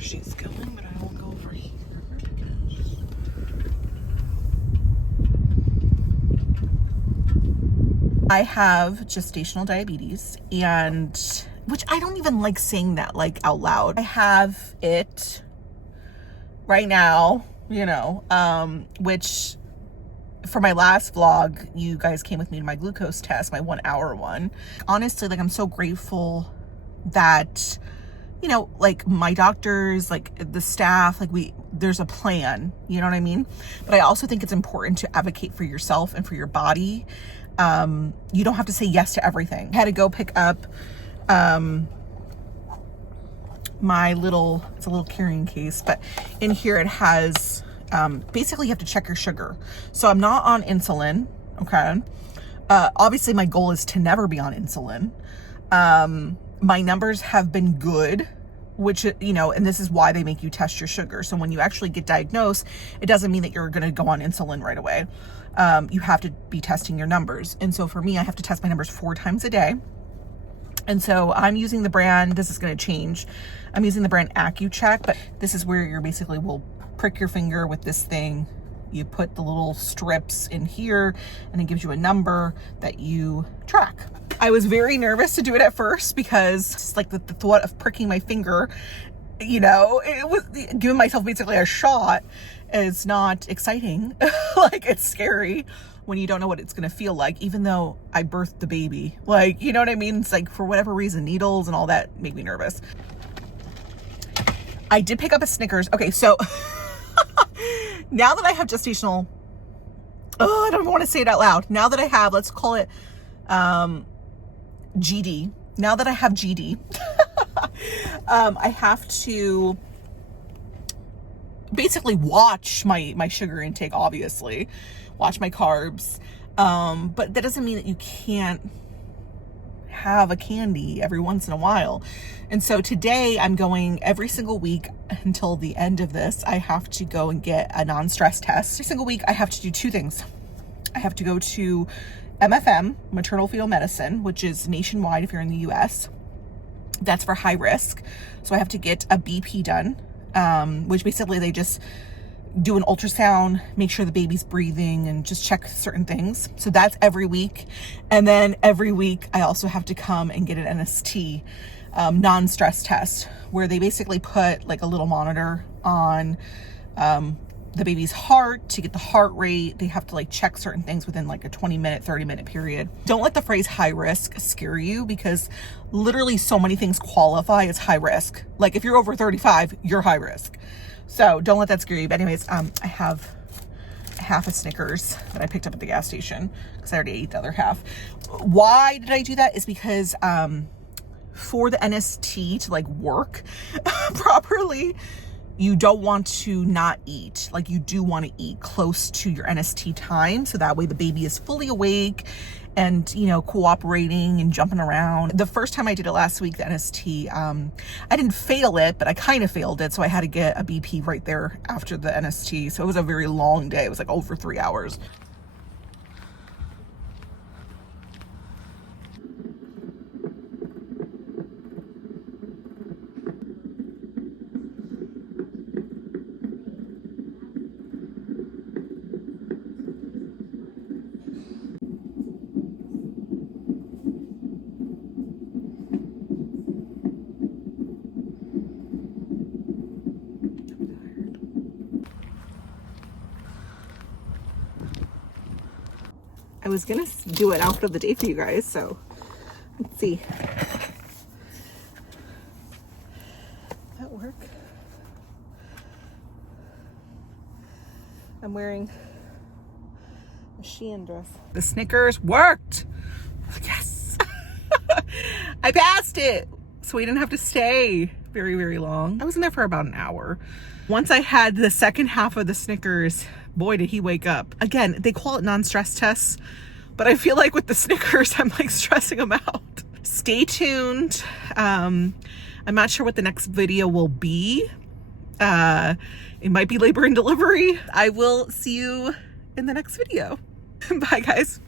she's going, but I will go over here. I have gestational diabetes, and which I don't even like saying that like out loud. I have it right now, you know, which for my last vlog, you guys came with me to my glucose test, my 1 hour one. Honestly, like, I'm so grateful that, you know, like my doctors, like the staff, like there's a plan, you know what I mean? But I also think it's important to advocate for yourself and for your body. You don't have to say yes to everything. I had to go pick up, my little, it's a little carrying case, but in here it has, basically you have to check your sugar. So I'm not on insulin. Okay. Obviously my goal is to never be on insulin. My numbers have been good, which, you know, and this is why they make you test your sugar. So when you actually get diagnosed, it doesn't mean that you're going to go on insulin right away. You have to be testing your numbers. And so for me, I have to test my numbers 4 times a day. And so I'm using the brand, this is going to change. I'm using the brand AccuCheck, but this is where you're basically will prick your finger with this thing. You put the little strips in here and it gives you a number that you track. I was very nervous to do it at first because just like the thought of pricking my finger, you know, it was giving myself basically a shot is not exciting. Like, it's scary when you don't know what it's going to feel like, even though I birthed the baby. Like, you know what I mean? It's like, for whatever reason, needles and all that make me nervous. I did pick up a Snickers. Okay, so now that I have gestational, oh, I don't even want to say it out loud. Now that I have, let's call it GD. Now that I have GD, I have to basically watch my sugar intake, obviously, watch my carbs. But that doesn't mean that you can't have a candy every once in a while. And so today I'm going every single week until the end of this. I have to go and get a non-stress test. Every single week I have to do 2 things. I have to go to MFM, maternal fetal medicine, which is nationwide if you're in the US. That's for high risk. So I have to get a BP done, which basically they just do an ultrasound, make sure the baby's breathing, and just check certain things. So that's every week. And then every week I also have to come and get an NST, non-stress test, where they basically put like a little monitor on the baby's heart to get the heart rate. They have to like check certain things within like a 20-minute, 30-minute period. Don't let the phrase high risk scare you, because literally so many things qualify as high risk. Like if you're over 35, you're high risk. So don't let that scare you. But anyways, I have half a Snickers that I picked up at the gas station because I already ate the other half. Why did I do that? Is because for the NST to like work properly, you don't want to not eat. Like, you do want to eat close to your NST time, so that way the baby is fully awake and, you know, cooperating and jumping around. The first time I did it last week, the NST, I didn't fail it, but I kind of failed it. So I had to get a BP right there after the NST. So it was a very long day. It was like over 3 hours. I was gonna do an outfit of the day for you guys, so let's see. That work? I'm wearing a Shein dress. The Snickers worked. Yes. I passed it. So we didn't have to stay very, very long. I was in there for about an hour. Once I had the second half of the Snickers, boy, did he wake up. Again, they call it non-stress tests, but I feel like with the Snickers, I'm like stressing them out. Stay tuned. I'm not sure what the next video will be. It might be labor and delivery. I will see you in the next video. Bye, guys.